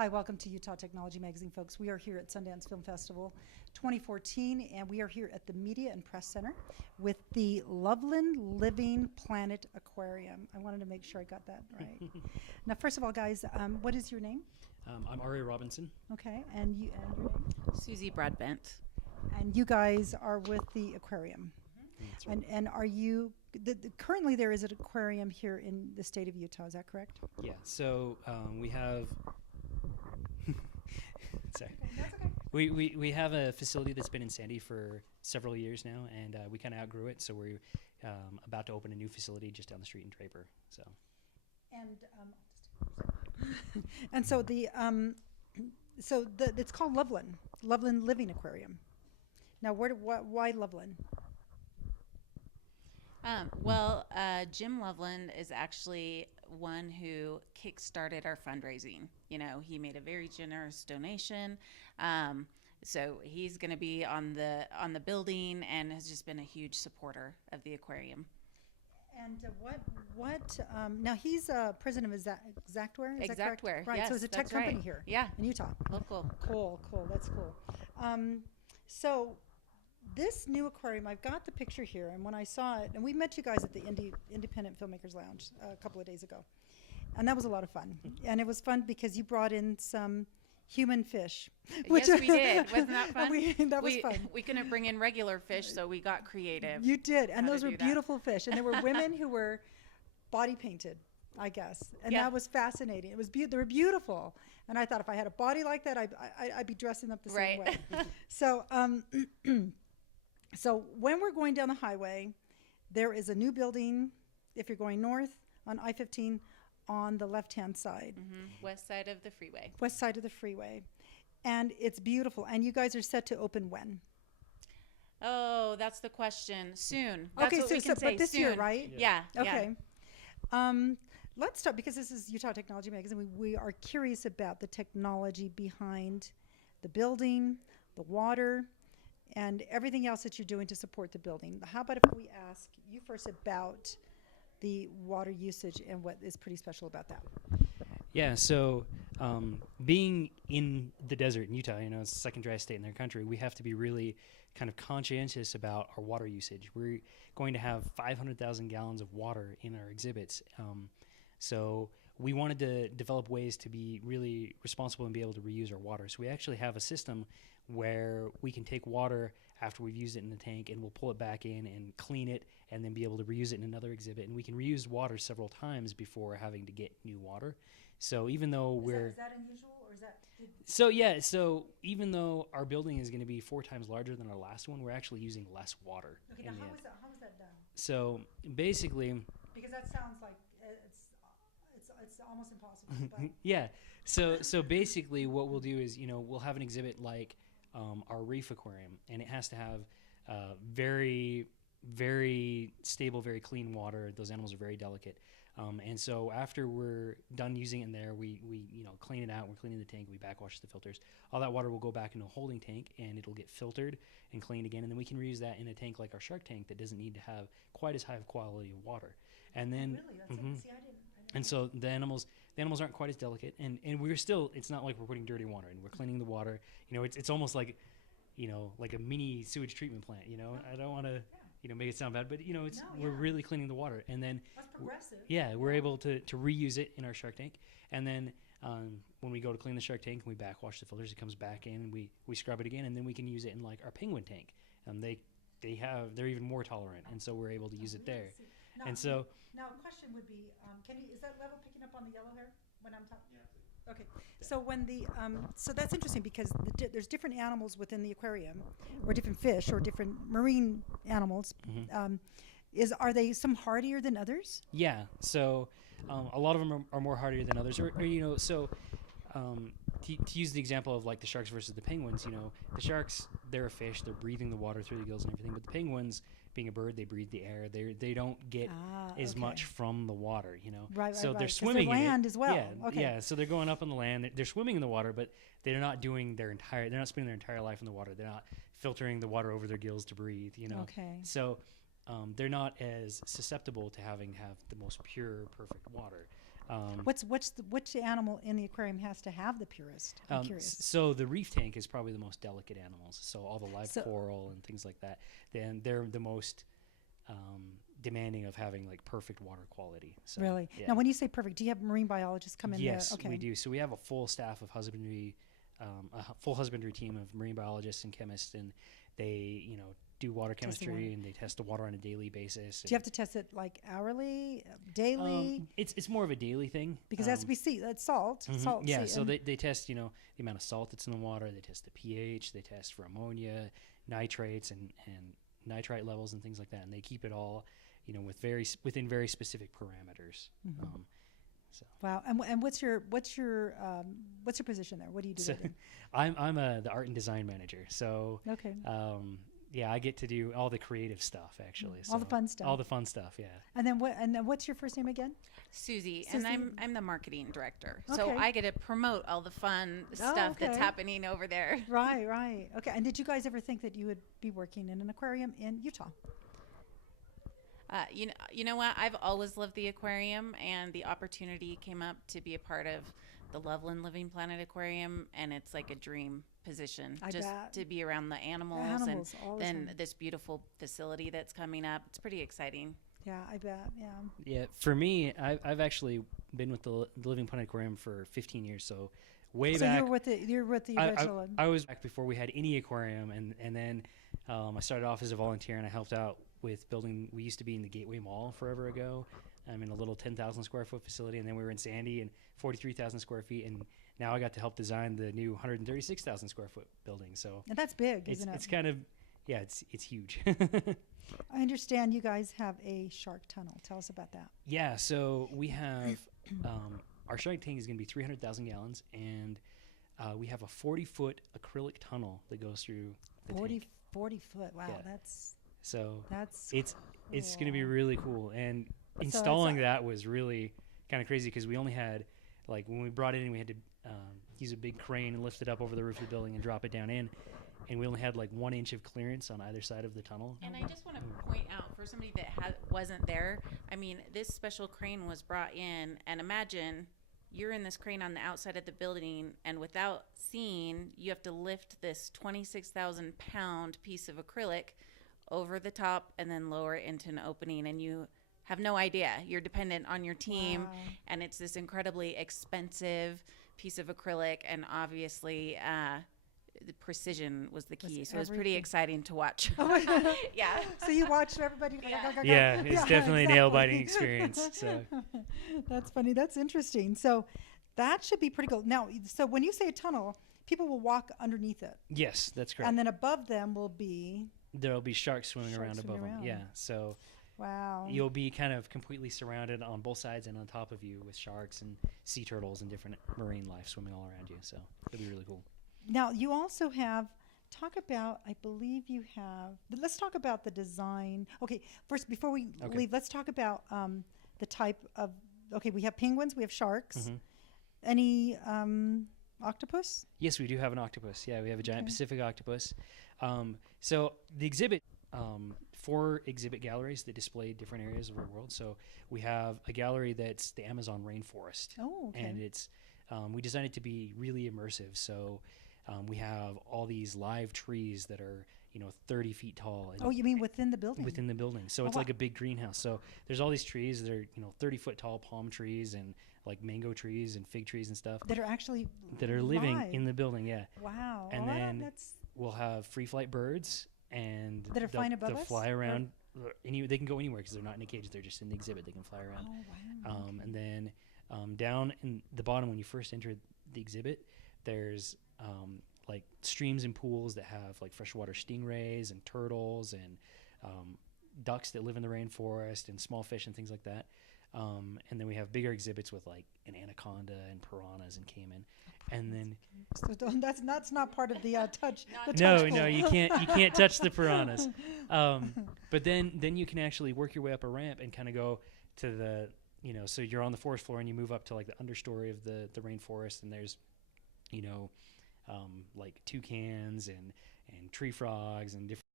Hi, welcome to Utah Technology Magazine, folks. We are here at Sundance Film Festival 2014, and we are here at the Media and Press Center with the Loveland Living Aquarium. I wanted to make sure I got that right. Now, first of all, guys, what is your name? I'm Ari Robinson. Okay, and your name? Suzy Broadbent. And you guys are with the aquarium. That's right. And are you, currently there is an aquarium here in the state of Utah, is that correct? Yeah, so we have, sorry. That's okay. We have a facility that's been in Sandy for several years now, and we kind of outgrew it, so we're about to open a new facility just down the street in Draper. So. And so it's called Loveland Living Aquarium. Now, why Loveland? Jim Loveland is actually one who kick-started our fundraising. You know, he made a very generous donation. So he's going to be on the building and has just been a huge supporter of the aquarium. And now he's president of Exactware, is that correct? Exactware, Right, yes, so it's a tech that's company right. here Yeah, in Utah. local. Cool, that's cool. So this new aquarium, I've got the picture here, and when I saw it, and we met you guys at the Independent Filmmakers Lounge a couple of days ago, and that was a lot of fun. And it was fun because you brought in some human fish. Yes, we did. Wasn't that fun? That was fun. We couldn't bring in regular fish, so we got creative. You did, and how those to were do that. beautiful fish, and there were women who were body painted, I guess, and Yeah. that was fascinating. It was they were beautiful, and I thought if I had a body like that, I'd be dressing up the same way. So, so when we're going down the highway, there is a new building. If you're going north on I-15, on the left-hand side, West side of the freeway. west side of the freeway, and it's beautiful. And you guys are set to open when? Oh, that's the question. Soon. That's Okay, what so, we can say. but this year, soon. right? Yeah. Okay. Let's start, because this is Utah Technology Magazine. We are curious about the technology behind the building, the water, and everything else that you're doing to support the building. How about if we ask you first about the water usage and what is pretty special about that? Yeah, so being in the desert in Utah, you know, it's the second driest state in their country, we have to be really kind of conscientious about our water usage. We're going to have 500,000 gallons of water in our exhibits. So we wanted to develop ways to be really responsible and be able to reuse our water. So we actually have a system where we can take water after we've used it in the tank, and we'll pull it back in and clean it and then be able to reuse it in another exhibit. And we can reuse water several times before having to get new water. So even though Is that unusual, or is that... So even though our building is going to be 4 times larger than our last one, we're actually using less water. Okay, now how is that done? So basically... Because that sounds like it's almost impossible. But Yeah. So basically what we'll do is, you know, we'll have an exhibit like our reef aquarium, and it has to have very, very stable, very clean water. Those animals are very delicate. And so after we're done using it in there, we you know, clean it out. We're cleaning the tank. We backwash the filters. All that water will go back into a holding tank, and it'll get filtered and cleaned again. And then we can reuse that in a tank like our shark tank that doesn't need to have quite as high of quality of water. And then, really, see, I didn't and so the animals aren't quite as delicate. And we're still, it's not like we're putting dirty water in. We're cleaning the water. You know, it's almost like, you know, like a mini sewage treatment plant. You know, I don't want to, you know, make it sound bad, but you know, we're really cleaning the water. And then That's progressive. we're able to reuse it in our shark tank. And then when we go to clean the shark tank and we backwash the filters, it comes back in, and we scrub it again, and then we can use it in like our penguin tank. They're even more tolerant, and so we're able to use it there. Now, And so now a question would be, is that level picking up on the yellow hair when I'm talking? Yeah. Okay. So when so that's interesting, because there's different animals within the aquarium, or different fish, or different marine animals. Are they some hardier than others? yeah, so a lot of them are more hardier than others, or you know, so to use the example of like the sharks versus the penguins, you know, the sharks, they're a fish, they're breathing the water through the gills and everything, but the penguins, being a bird, they breathe the air. They don't get as much from the water, you know. Right. So they're 'Cause swimming they're in land it. as well. Yeah, Okay. yeah. So they're going up on the land. They're swimming in the water, but they're not doing they're not spending their entire life in the water. They're not filtering the water over their gills to breathe, you know. Okay. So they're not as susceptible to having to have the most pure, perfect water. Which animal in the aquarium has to have the purest? I'm curious. So the reef tank is probably the most delicate animals. So all the live coral and things like that. Then they're the most demanding of having like perfect water quality. So, really? Yeah. Now, when you say perfect, do you have marine biologists come in there? Yes, we do. So we have a full staff of husbandry, full husbandry team of marine biologists and chemists, and they, do water chemistry and they test the water on a daily basis. Do you have to test it like hourly, daily? It's more of a daily thing because it has to be that's salt. Mm-hmm. Salt. Yeah, so they test the amount of salt that's in the water. They test the pH. They test for ammonia, nitrates, and nitrite levels and things like that. And they keep it all, within very specific parameters. Mm-hmm. Wow. And what's your position there? What do you do? I'm the art and design manager. So okay. I get to do all the creative stuff actually. All the fun stuff. All the fun stuff, yeah. And then what's your first name again? Suzy, and I'm the marketing director. Okay. So I get to promote all the fun stuff that's happening over there. Right. Okay. And did you guys ever think that you would be working in an aquarium in Utah? You know what? I've always loved the aquarium, and the opportunity came up to be a part of the Loveland Living Planet Aquarium, and it's like a dream position to be around the animals and then this beautiful facility that's coming up. It's pretty exciting. Yeah, I bet. Yeah. Yeah, for me, I've actually been with the Living Planet Aquarium for 15 years, so way back. So you're with the original. I was back before we had any aquarium, and then I started off as a volunteer, and I helped out with building. We used to be in the Gateway Mall forever ago. I'm in a little 10,000 square foot facility, and then we were in Sandy and 43,000 square feet, and now I got to help design the new 136,000 square foot building. So and that's big, isn't it? It's kind of, it's huge. I understand you guys have a shark tunnel. Tell us about that. Yeah, so we have our shark tank is going to be 300,000 gallons, and we have a 40-foot acrylic tunnel that goes through the tank. 40 foot. Wow, Yeah. that's it's going to be really cool. And installing that was really kind of crazy because we only had, like, when we brought it in, we had to use a big crane and lift it up over the roof of the building and drop it down in. And we only had like 1 inch of clearance on either side of the tunnel. And I just want to point out for somebody that wasn't there, I mean, this special crane was brought in, and imagine you're in this crane on the outside of the building, and without seeing, you have to lift this 26,000 pound piece of acrylic over the top and then lower it into an opening, and you have no idea. You're dependent on your team. Wow. And it's this incredibly expensive piece of acrylic, and obviously the precision was the key. So it was pretty exciting to watch. Yeah. So you watched everybody. Yeah, it's definitely a nail-biting experience. So that's funny. That's interesting. So that should be pretty cool. Now, so when you say a tunnel, people will walk underneath it. Yes, that's correct. And then above them will be... There'll be sharks swimming around above them. Yeah, so... Wow. You'll be kind of completely surrounded on both sides and on top of you with sharks and sea turtles and different marine life swimming all around you. So it'll be really cool. Now, you also have, I believe you have, let's talk about the design. Okay, first, before we leave, let's talk about the type of, we have penguins, we have sharks. Mm-hmm. Any octopus? Yes, we do have an octopus. Yeah, we have a giant Pacific octopus. So the exhibit, 4 exhibit galleries that display different areas of our world. So we have a gallery that's the Amazon rainforest. Oh, okay. And it's, we designed it to be really immersive. So we have all these live trees that are, 30 feet tall. And you mean within the building? Within the building. So it's like a big greenhouse. So there's all these trees that are, 30-foot tall palm trees and like mango trees and fig trees and stuff. That are actually living in the building, yeah. Wow. And then we'll have free flight birds and that are flying above us? They'll fly around. They can go anywhere because they're not in a cage. They're just in the exhibit. They can fly around. Oh, wow. And then down in the bottom when you first enter the exhibit, there's like streams and pools that have like freshwater stingrays and turtles and ducks that live in the rainforest and small fish and things like that. And then we have bigger exhibits with like an anaconda and piranhas and caiman. And then so that's not part of the touch. No, you can't touch the piranhas. But then you can actually work your way up a ramp and kind of go to the so you're on the forest floor and you move up to like the understory of the rainforest, and there's like toucans and tree frogs and different